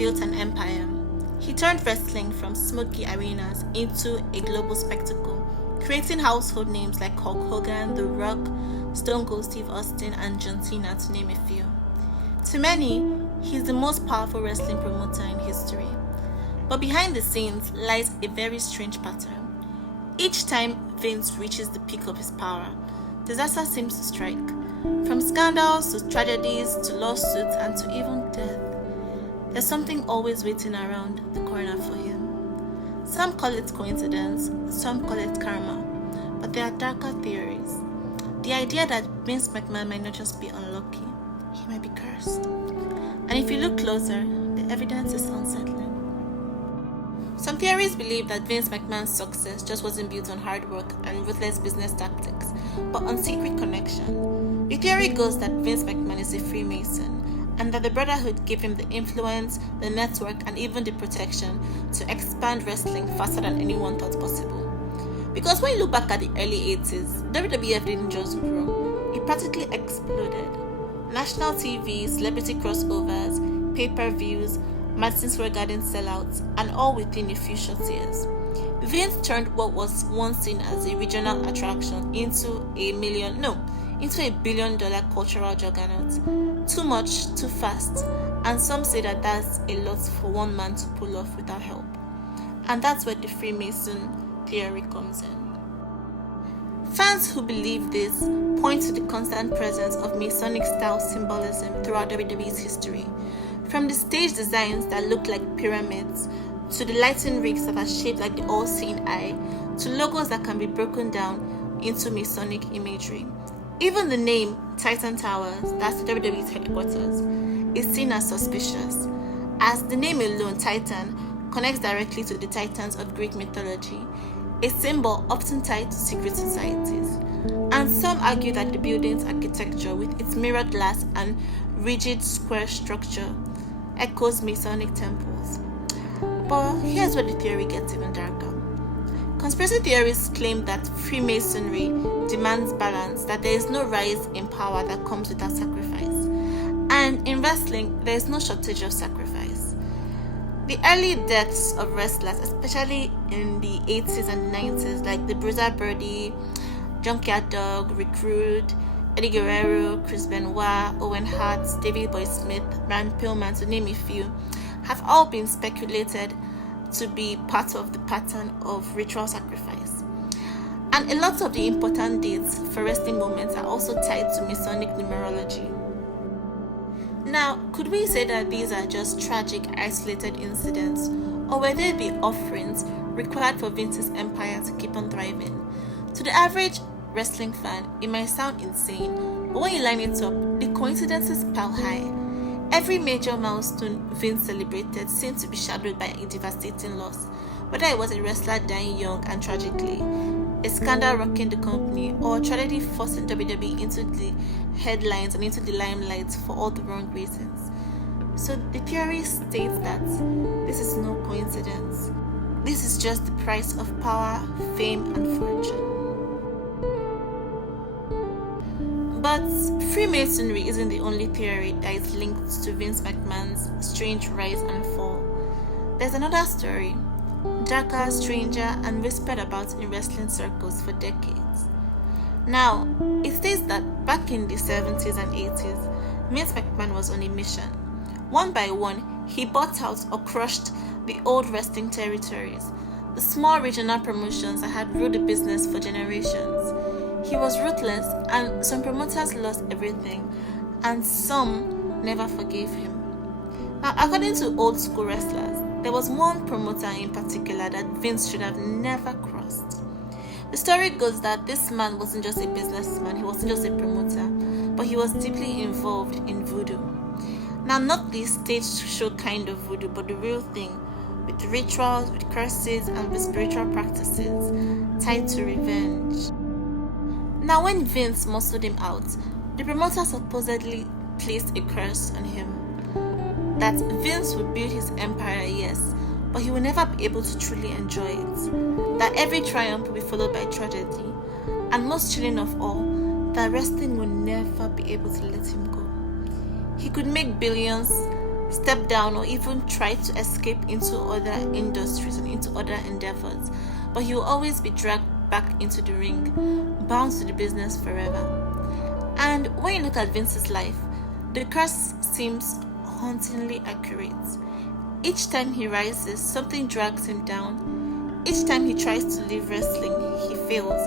built an empire. He turned wrestling from smoky arenas into a global spectacle, creating household names like Hulk Hogan, The Rock, Stone Cold Steve Austin, and John Cena, to name a few. To many, he's the most powerful wrestling promoter in history. But behind the scenes lies a very strange pattern. Each time Vince reaches the peak of his power, disaster seems to strike. From scandals to tragedies to lawsuits and to even death. There's something always waiting around the corner for him. Some call it coincidence, some call it karma, but there are darker theories. The idea that Vince McMahon might not just be unlucky, he might be cursed. And if you look closer, the evidence is unsettling. Some theories believe that Vince McMahon's success just wasn't built on hard work and ruthless business tactics, but on secret connection. The theory goes that Vince McMahon is a Freemason, and that the Brotherhood gave him the influence, the network, and even the protection to expand wrestling faster than anyone thought possible. Because when you look back at the early 80s, WWF didn't just grow, it practically exploded. National TV, celebrity crossovers, pay-per-views, Madison Square Garden sellouts, and all within a few short years. Vince turned what was once seen as a regional attraction into a billion-dollar cultural juggernaut. Too much, too fast, and some say that that's a lot for one man to pull off without help. And that's where the Freemason theory comes in. Fans who believe this point to the constant presence of Masonic-style symbolism throughout WWE's history, from the stage designs that look like pyramids, to the lighting rigs that are shaped like the all-seeing eye, to logos that can be broken down into Masonic imagery. Even the name Titan Towers, that's the WWE's headquarters, is seen as suspicious, as the name alone, Titan, connects directly to the Titans of Greek mythology, a symbol often tied to secret societies. And some argue that the building's architecture, with its mirrored glass and rigid square structure, echoes Masonic temples. But here's where the theory gets even darker. Conspiracy theorists claim that Freemasonry demands balance, that there is no rise in power that comes without sacrifice. And in wrestling, there is no shortage of sacrifice. The early deaths of wrestlers, especially in the 80s and 90s, like the Bruiser Brody, Junkyard Dog, Recruit, Eddie Guerrero, Chris Benoit, Owen Hart, David Boy Smith, Ron Pillman, to name a few, have all been speculated to be part of the pattern of ritual sacrifice. And a lot of the important dates for wrestling moments are also tied to Masonic numerology. Now, could we say that these are just tragic, isolated incidents, or were they the offerings required for Vince's empire to keep on thriving? To the average wrestling fan, it might sound insane, but when you line it up, the coincidences pile high. Every major milestone Vince celebrated seemed to be shadowed by a devastating loss, whether it was a wrestler dying young and tragically, a scandal rocking the company, or a tragedy forcing WWE into the headlines and into the limelight for all the wrong reasons. So the theory states that this is no coincidence. This is just the price of power, fame, and fortune. But Freemasonry isn't the only theory that is linked to Vince McMahon's strange rise and fall. There's another story, darker, stranger, and whispered about in wrestling circles for decades. Now, it states that back in the 70s and 80s, Vince McMahon was on a mission. One by one, he bought out or crushed the old wrestling territories, the small regional promotions that had ruled the business for generations. He was ruthless, and some promoters lost everything, and some never forgave him. Now, according to old school wrestlers, there was one promoter in particular that Vince should have never crossed. The story goes that this man wasn't just a businessman, he wasn't just a promoter, but he was deeply involved in voodoo. Now, not the stage show kind of voodoo, but the real thing, with rituals, with curses, and with spiritual practices tied to revenge. Now, when Vince muscled him out, the promoter supposedly placed a curse on him. That Vince would build his empire, yes, but he will never be able to truly enjoy it. That every triumph will be followed by tragedy. And most chilling of all, that wrestling will never be able to let him go. He could make billions, step down, or even try to escape into other industries and into other endeavors. But he will always be dragged back into the ring, bound to the business forever. And when you look at Vince's life, the curse seems hauntingly accurate. Each time he rises, something drags him down. Each time he tries to leave wrestling, he fails.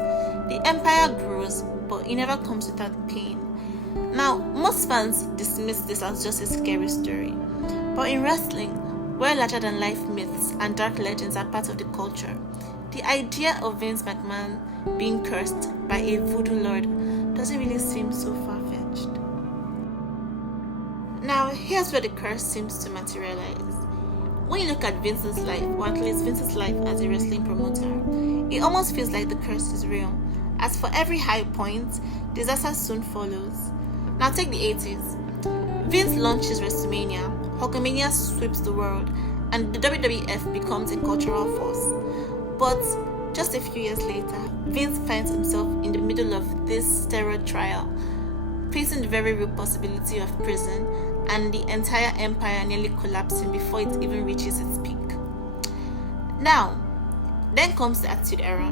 The empire grows, but it never comes without pain. Now, most fans dismiss this as just a scary story, but in wrestling, where larger-than-life myths and dark legends are part of the culture, the idea of Vince McMahon being cursed by a voodoo lord doesn't really seem so far-fetched. Now, here's where the curse seems to materialize. When you look at Vince's life, or at least Vince's life as a wrestling promoter, it almost feels like the curse is real. As for every high point, disaster soon follows. Now take the 80s. Vince launches WrestleMania, Hulkamania sweeps the world, and the WWF becomes a cultural force. But just a few years later, Vince finds himself in the middle of this steroid trial, facing the very real possibility of prison, and the entire empire nearly collapsing before it even reaches its peak. Now, then comes the Attitude Era.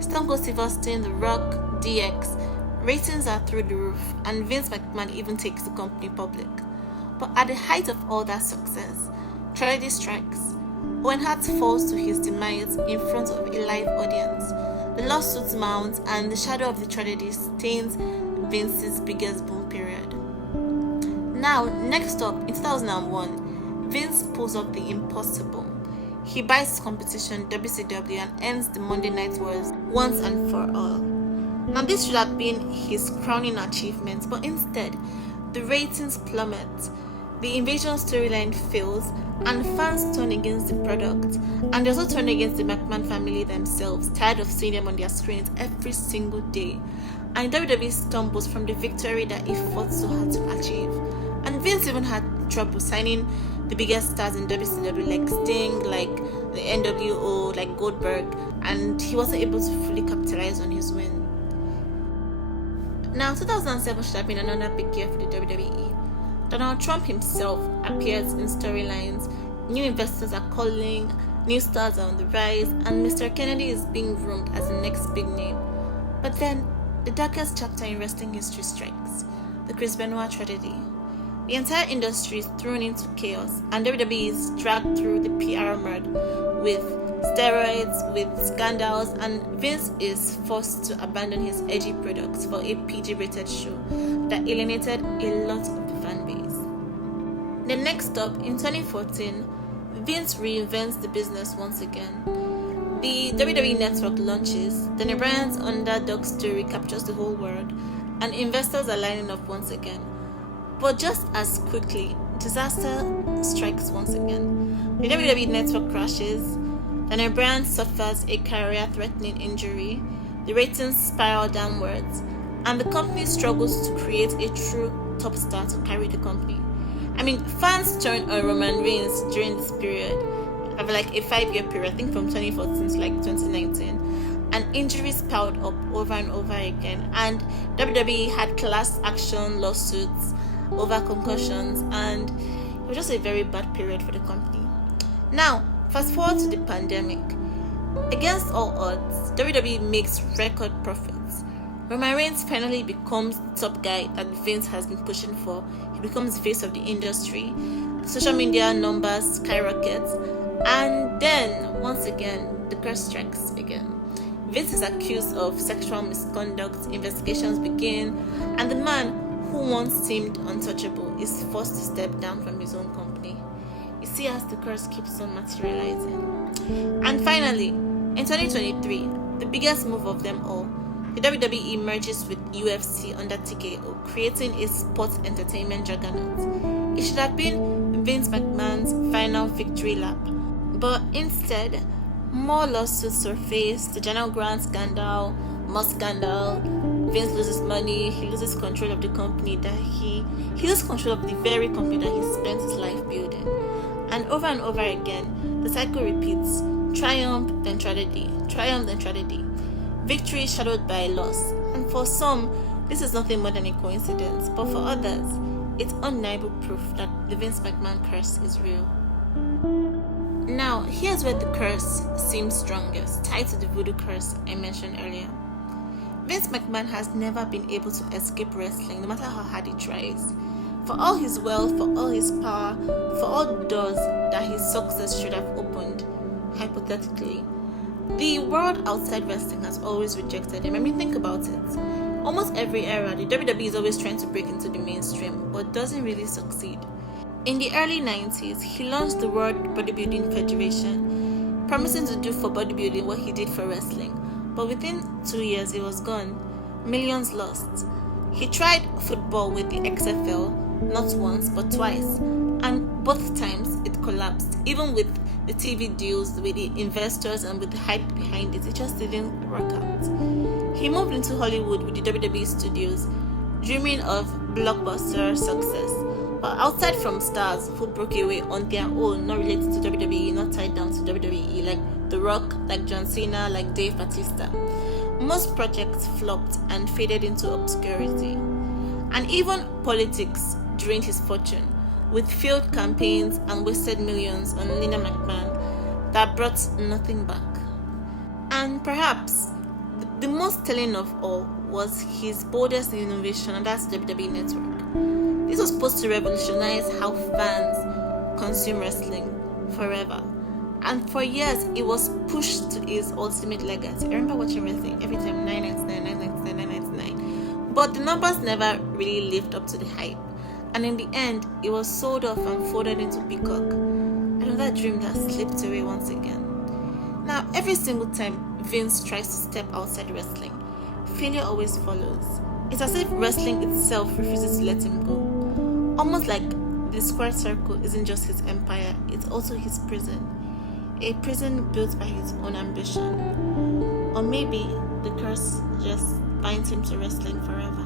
Stone Cold Steve Austin, The Rock, DX, ratings are through the roof, and Vince McMahon even takes the company public. But at the height of all that success, tragedy strikes. Owen Hart falls to his demise in front of a live audience. The lawsuits mount, and the shadow of the tragedy stains Vince's biggest boom period. Now, next up, in 2001, Vince pulls off the impossible. He buys his competition WCW and ends the Monday Night Wars once and for all. Now, this should have been his crowning achievement, but instead, the ratings plummet, the invasion storyline fails, and fans turn against the product, and they also turn against the McMahon family themselves, tired of seeing them on their screens every single day. And WWE stumbles from the victory that he fought so hard to achieve. And Vince even had trouble signing the biggest stars in WCW, like Sting, like the NWO, like Goldberg, and he wasn't able to fully capitalize on his win. Now, 2007 should have been another big year for the WWE. Donald Trump himself appears in storylines, new investors are calling, new stars are on the rise, and Mr. Kennedy is being groomed as the next big name. But then, the darkest chapter in wrestling history strikes, the Chris Benoit tragedy. The entire industry is thrown into chaos, and WWE is dragged through the PR mud with steroids, with scandals, and Vince is forced to abandon his edgy products for a PG-rated show that alienated a lot of the fan base. Then next up, in 2014, Vince reinvents the business once again. The WWE Network launches, then Bryan's underdog story captures the whole world, and investors are lining up once again. But just as quickly, disaster strikes once again. The WWE Network crashes, then Bryan suffers a career-threatening injury, the ratings spiral downwards, and the company struggles to create a true top star to carry the company. I mean, fans turned on Roman Reigns during this period, of like a 5-year period, I think from 2014 to like 2019, and injuries piled up over and over again, and WWE had class action lawsuits over concussions, and it was just a very bad period for the company. Now, fast forward to the pandemic. Against all odds, WWE makes record profits. Roman Reigns finally becomes the top guy that Vince has been pushing for. He becomes the face of the industry. Social media numbers skyrocket, and then once again the curse strikes again. Vince is accused of sexual misconduct, investigations begin, and the man who once seemed untouchable is forced to step down from his own company. You see as the curse keeps on materializing. And finally, in 2023, the biggest move of them all, the WWE merges with UFC under TKO, creating a sports entertainment juggernaut. It should have been Vince McMahon's final victory lap, but instead, more lawsuits surface, the General Grant scandal, more scandal, Vince loses money, he loses control of the company that he loses control of the very company that he spent his life building. And over again, the cycle repeats, triumph then tragedy, triumph then tragedy. Victory shadowed by loss. And for some, this is nothing more than a coincidence, but for others, it's undeniable proof that the Vince McMahon curse is real. Now, here's where the curse seems strongest, tied to the voodoo curse I mentioned earlier. Vince McMahon has never been able to escape wrestling, no matter how hard he tries. For all his wealth, for all his power, for all the doors that his success should have opened, hypothetically, the world outside wrestling has always rejected him. I mean, think about it. Almost every era, the WWE is always trying to break into the mainstream, but doesn't really succeed. In the early 90s, he launched the World Bodybuilding Federation, promising to do for bodybuilding what he did for wrestling. But within 2 years, it was gone. Millions lost. He tried football with the XFL, not once, but twice. And both times, it collapsed. Even with the TV deals, with the investors, and with the hype behind it, it just didn't work out. He moved into Hollywood with the WWE studios, dreaming of blockbuster success. But outside from stars who broke away on their own, not related to WWE, not tied down to WWE, like The Rock, like John Cena, like Dave Bautista, most projects flopped and faded into obscurity. And even politics drained his fortune, with failed campaigns and wasted millions on Linda McMahon that brought nothing back. And perhaps the most telling of all was his boldest innovation, and that's WWE Network. This was supposed to revolutionize how fans consume wrestling forever. And for years, it was pushed to its ultimate legacy. I remember watching wrestling every time, 999. But the numbers never really lived up to the hype. And in the end, it was sold off and folded into Peacock. Another dream that slipped away once again. Now, every single time Vince tries to step outside wrestling, failure always follows. It's as if wrestling itself refuses to let him go. Almost like the squared circle isn't just his empire, it's also his prison. A prison built by his own ambition. Or maybe the curse just binds him to wrestling forever.